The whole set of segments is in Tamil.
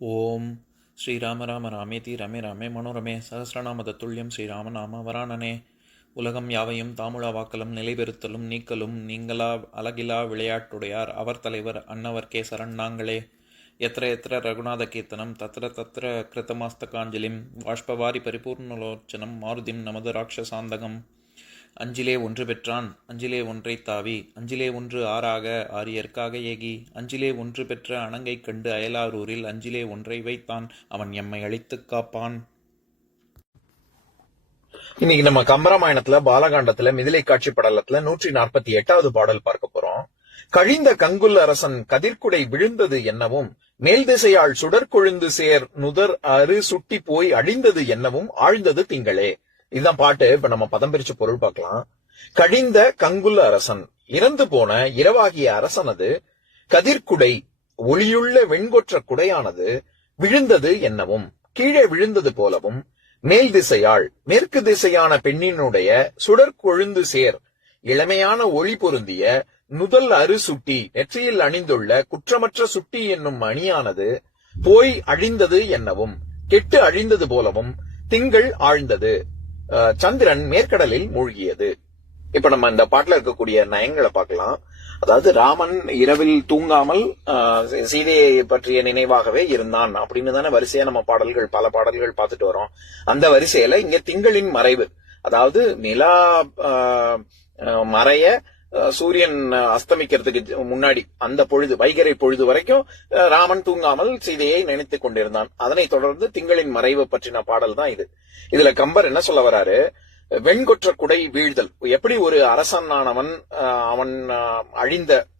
ஓம் ஸ்ரீராம ராம ராமேதி ரமே ரமே மனோரமே சகசிரநாம தத்துல்யம் ஸ்ரீராம நாம வராணனே. உலகம் யாவையும் தாமுழா வாக்கலும் நிலைபெறுத்தலும் நீக்கலும் நீங்களா அழகிலா விளையாட்டுடையார் அவர் தலைவர் அன்னவர் கேசரன் நாங்களே. எத்திர எத்திர ரகுநாத கீர்த்தனம் தத்திர தத்திர கிருத்தமாஸ்தகாஞ்சலிம் வாஷ்பவாரி பரிபூர்ணலோச்சனம் மாருதிம் நமது ராட்சசாந்தகம். அஞ்சிலே ஒன்று பெற்றான் அஞ்சிலே ஒன்றை தாவி அஞ்சிலே ஒன்று ஆறாக ஆரியற்காக ஏகி அஞ்சிலே ஒன்று பெற்ற அணங்கை கண்டு அயலாரூரில் அஞ்சிலே ஒன்றை வைத்தான் அவன் எம்மை அழித்துக் காப்பான். இன்னைக்கு நம்ம கம்பராமாயணத்துல பாலகாண்டத்துல மிதிலை காட்சி படலத்துல 148வது பாடல் பார்க்க போறோம். கழிந்த கங்குல் அரசன் கதிர்குடை விழுந்தது என்னவும் மேல் திசையால் சுடற்கொழுந்து சேர் நுதர் அரு சுட்டி போய் அழிந்தது என்னவும் ஆழ்ந்தது திங்களே. இதுதான் பாட்டு. இப்ப நம்ம பதம் பிரிச்சு பொருள் பார்க்கலாம். கழிந்த கங்குல் அரசன், இறந்து போன இரவாகிய அரசனது கதிர்குடை ஒளியுள்ள வெண்கொற்ற குடையானது விழுந்தது என்னவும் கீழே விழுந்தது போலவும் மேல் திசையாள் மேற்கு திசையான பெண்ணினுடைய சுடற்கொழுந்து சேர் இளமையான ஒளி பொருந்திய நுதல் அரு சுட்டி நெற்றியில் அணிந்துள்ள குற்றமற்ற சுட்டி என்னும் அணியானது போய் அழிந்தது என்னவும் கெட்டு அழிந்தது போலவும் திங்கள் ஆழ்ந்தது, சந்திரன் மேற்கடலில் மூழ்கியது. இப்ப நம்ம இந்த பாட்டுல இருக்கக்கூடிய நயங்களை பார்க்கலாம். அதாவது ராமன் இரவில் தூங்காமல் சீதையை பற்றிய நினைவாகவே இருந்தான் அப்படின்னு தானே வரிசையா நம்ம பல பாடல்கள் பார்த்துட்டு வரோம். அந்த வரிசையில இங்க திங்களின் மறைவு, அதாவது நிலா மறைய சூரியன் அஸ்தமிக்கிறதுக்கு முன்னாடி அந்த பொழுது வைகரை பொழுது வரைக்கும் ராமன் தூங்காமல் சீதையை நினைத்துக் கொண்டிருந்தான். அதனை தொடர்ந்து திங்களின் மறைவு பற்றின பாடல் தான் இது. இதுல கம்பர் என்ன சொல்ல வராரு? வெண்கொற்ற குடை வீழ்தல், எப்படி ஒரு அரசனானவன்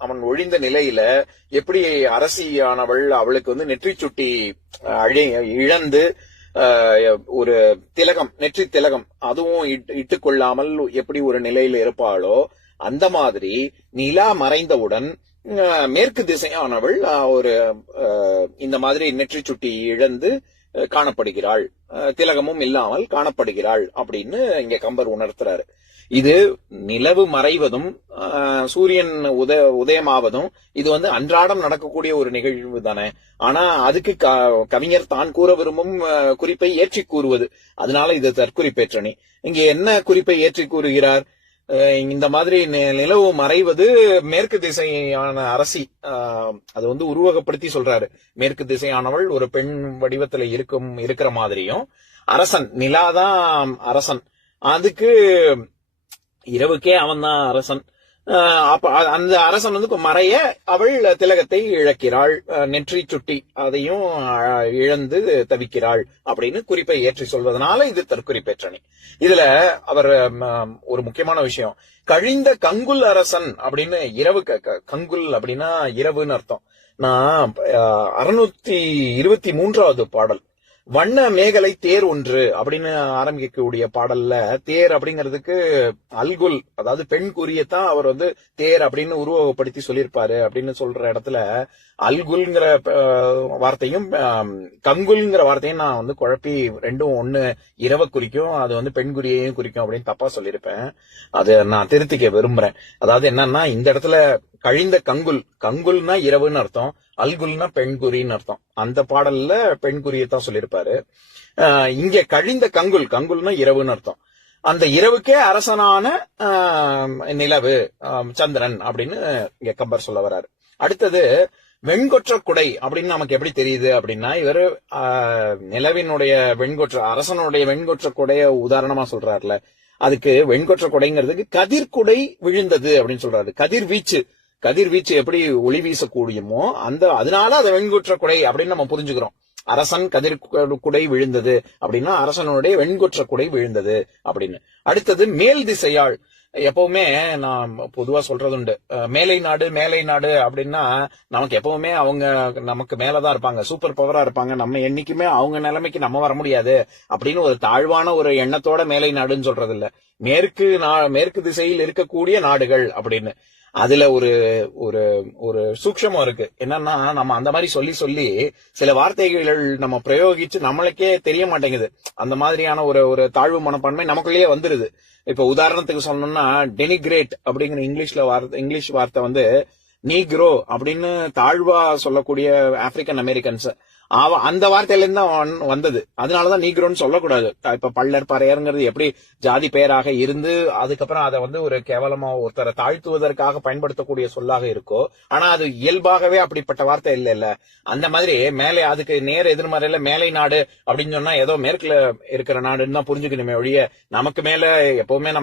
அவன் ஒழிந்த நிலையில எப்படி அரசியானவள் அவளுக்கு நெற்றி சுட்டி இழந்து ஒரு திலகம், நெற்றி திலகம் அதுவும் இட்டுக்கொள்ளாமல் எப்படி ஒரு நிலையில இருப்பாளோ அந்த மாதிரி நிலா மறைந்தவுடன் மேற்கு திசையானவள் ஒரு இந்த மாதிரி நெற்றி சுட்டி இழந்து காணப்படுகிறாள், திலகமும் இல்லாமல் காணப்படுகிறாள் அப்படின்னு இங்க கம்பர் உணர்த்துறாரு. இது நிலவு மறைவதும் சூரியன் உதயமாவதும் இது அன்றாடம் நடக்கக்கூடிய ஒரு நிகழ்வு தானே. ஆனா அதுக்கு கவிஞர் தான் கூற விரும்பும் குறிப்பை ஏற்றி கூறுவது, அதனால இது தற்குறிப்பேற்றணி. இங்க என்ன குறிப்பை ஏற்றி கூறுகிறார்? இந்த மாதிரி நிலவு மறைவது மேற்கு திசையான அரசி, அது உருவகப்படுத்தி சொல்றாரு. மேற்கு திசையானவள் ஒரு பெண் வடிவத்துல இருக்கிற மாதிரியும் அரசன் நிலாதான் அரசன், அதுக்கு இரவுக்கே அவன் தான் அரசன். அப்ப அந்த அரசன் மறைய அவள் திலகத்தை இழக்கிறாள், நெற்றி சுட்டி அதையும் இழந்து தவிக்கிறாள் அப்படின்னு குறிப்பை ஏற்றி சொல்வதனால இது தற்குறிப்பேற்றணி. இதுல அவர் ஒரு முக்கியமான விஷயம், கழிந்த கங்குல் அரசன் அப்படின்னு இரவு, கங்குல் அப்படின்னா இரவுன்னு அர்த்தம். நான் 623வது பாடல் வண்ண மேகலை தேர் ஒன்று அப்படின்னு ஆரம்பிக்கக்கூடிய பாடல்ல தேர் அப்படிங்கிறதுக்கு அல்குல், அதாவது பெண் குறியத்தான் அவர் தேர் அப்படின்னு உருவகப்படுத்தி சொல்லியிருப்பாரு அப்படின்னு சொல்ற இடத்துல அல்குல்ங்கிற வார்த்தையும் கங்குல்ங்கிற வார்த்தையும் நான் குழப்பி ரெண்டும் ஒண்ணு இரவை குறிக்கும், அது பெண் குறியையும் குறிக்கும் அப்படின்னு தப்பா சொல்லியிருப்பேன். அது நான் திருத்திக்க விரும்புறேன். அதாவது என்னன்னா இந்த இடத்துல கழிந்த கங்குல்னா இரவுன்னு அர்த்தம், அல்குல்னா பெண் குறின்னு அர்த்தம். அந்த பாடல்ல பெண் குறியத்தான் சொல்லியிருப்பாரு. இங்க கழிந்த கங்குல்னா இரவுன்னு அர்த்தம். அந்த இரவுக்கே அரசனான நிலவு சந்திரன் அப்படின்னு இங்க கம்பர் சொல்ல வர்றாரு. அடுத்தது வெண்கொற்ற குடை அப்படின்னு நமக்கு எப்படி தெரியுது அப்படின்னா, இவரு நிலவினுடைய அரசனுடைய வெண்கொற்ற குடைய உதாரணமா சொல்றாருல, அதுக்கு வெண்கொற்ற குடைங்கிறதுக்கு கதிர்குடை விழுந்தது அப்படின்னு சொல்றாரு. கதிர்வீச்சு எப்படி ஒளி வீசக்கூடியமோ அதனால அதை வெண்கொற்ற குடை அப்படின்னு நம்ம புரிஞ்சுக்கிறோம். அரசன் குடை விழுந்தது அப்படின்னா அரசனுடைய வெண்கொற்ற குடை விழுந்தது அப்படின்னு. அடுத்தது மேல் திசையாள். எப்பவுமே நான் பொதுவா சொல்றதுண்டு, மேலை நாடு அப்படின்னா நமக்கு எப்பவுமே அவங்க நமக்கு மேலதான் இருப்பாங்க, சூப்பர் பவரா இருப்பாங்க, நம்ம என்னைக்குமே அவங்க நிலைமைக்கு நம்ம வர முடியாது அப்படின்னு ஒரு தாழ்வான ஒரு எண்ணத்தோட மேலை நாடுன்னு சொல்றது இல்ல, மேற்கு திசையில் இருக்கக்கூடிய நாடுகள் அப்படின்னு. அதுல ஒரு ஒரு ஒரு சூக்ஷமம் இருக்கு. என்னன்னா நம்ம அந்த மாதிரி சொல்லி சில வார்த்தைகள் நம்ம பிரயோகிச்சு நம்மளுக்கே தெரிய மாட்டேங்குது. அந்த மாதிரியான ஒரு தாழ்வு மனப்பான்மை நமக்குள்ளேயே வந்துருது. இப்ப உதாரணத்துக்கு சொன்னோம்னா டெனிகிரேட் அப்படிங்கிற இங்கிலீஷ் வார்த்தை நீக்ரோ அப்படின்னு தாழ்வா சொல்லக்கூடிய ஆப்பிரிக்கன் அமெரிக்கன்ஸ், அந்த வார்த்தையில இருந்து தான் வந்தது. அதனாலதான் நீக்ரோன்னு சொல்லக்கூடாது. இப்ப பள்ளர் பறையருங்கிறது எப்படி ஜாதி பெயராக இருந்து அதுக்கப்புறம் அதை வந்து ஒரு கேவலமா ஒருத்தரை தாழ்த்துவதற்காக பயன்படுத்தக்கூடிய சொல்லாக இருக்கோ, ஆனா அது இயல்பாகவே அப்படிப்பட்ட வார்த்தை இல்ல. அந்த மாதிரி மேலே அதுக்கு நேர் எதிர்மறையில மேலை நாடு அப்படின்னு சொன்னா ஏதோ மேற்குல இருக்கிற நாடுன்னு தான் புரிஞ்சுக்கணுமே ஒழிய நமக்கு மேல எப்பவுமே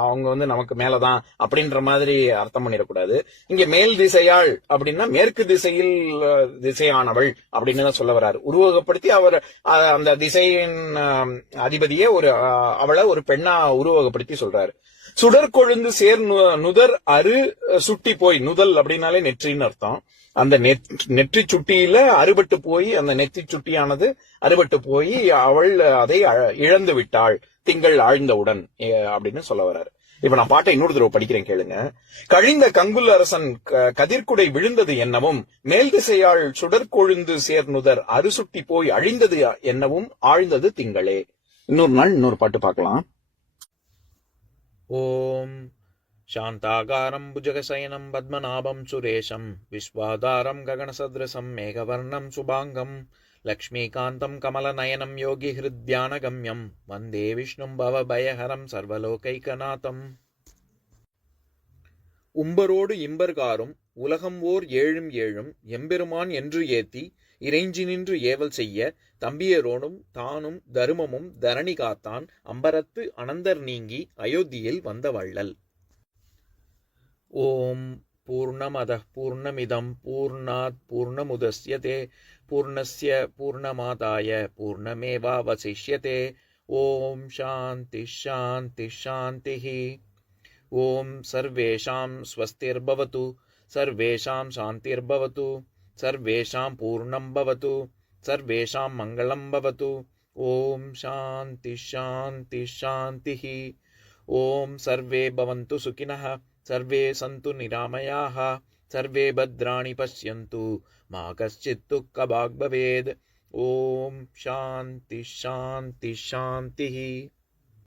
அவங்க வந்து நமக்கு மேலதான் அப்படின்ற மாதிரி அர்த்தம் பண்ணிடக்கூடாது. இங்க மேல் திசையாள் அப்படின்னா மேற்கு திசையில் திசையானவள் அப்படின்னு தான் சொல்ல வராரு. உருவகப்படுத்தி அவர் அந்த திசையின் அதிபதியே அவளை ஒரு பெண்ணா உருவகப்படுத்தி சொல்றாரு. சுடற்கொழுந்து சேர் நுதர் அரு சுட்டி போய், நுதல் அப்படின்னாலே நெற்றின்னு அர்த்தம். அந்த நெற்றி சுட்டியில அறுபட்டு போய், அந்த நெற்றி சுட்டியானது அறுபட்டு போய் அவள் அதை இழந்து விட்டாள் திங்கள் ஆழ்ந்தவுடன் அப்படின்னு சொல்ல வர்றாரு. இப்ப நான் பாட்டை இன்னொரு தடவை படிக்கிறேன், கேளுங்க. கழிந்த கங்குல் அரசன் கதிர்குடை விழுந்தது என்னவும், மேல் திசையாள் சுடற்கொழுந்து சேர்நுதர் அறுசுட்டி போய் அழிந்தது என்னவும் ஆழ்ந்தது திங்களே. இன்னொரு நாள் இன்னொரு பாட்டு பார்க்கலாம். ஓம் சாந்தாகாரம் புஜகசயனம் பத்மநாபம் சுரேஷம் விஸ்வாதாரம் ககனசத்ருசம் மேகவர்ணம் சுபாங்கம் லக்ஷ்மீகாந்தம் கமலநயனம் யோகி ஹிருத்யானகம்யம் வந்தே விஷ்ணும் பவபயஹரம் சர்வலோகைகநாதம். உம்பரோடு இம்பர்காரும் உலகம் ஓர் ஏழும் ஏழும் எம்பெருமான் என்று ஏத்தி இறைஞ்சி நின்று ஏவல் செய்ய தம்பியரோடும் தானும் தருமமும் தரணி காத்தான் அம்பரத்து அனந்தர் நீங்கி அயோத்தியில் வந்த வள்ளல். ஓம் பூர்ணமதః பூர்ணமிதம் பூர்ணாத் பூர்ணமுதஸ்யதே பூர்ணஸ்ய பூர்ணமாதாய பூர்ணமேவாவசிஷ்யதே. ஓம் சாந்தி சாந்தி சாந்திः. ஓம் சர்வேஷாம் ஸ்வஸ்திர்பவது சர்வேஷாம் சாந்திர்பவது சர்வேஷாம் பூர்ணம் பவது சர்வேஷாம் மங்களம் பவது. ஓம் சாந்தி சாந்தி சாந்திः. ஓம் சர்வே பவந்து சுகினः சர்வே சந்து நிராமயாः சர்வே பத்ராணி பஷ்யந்து மா கஷ்சித் துக்கபாக் பவேத். ஓம் சாந்தி சாந்தி சாந்திः.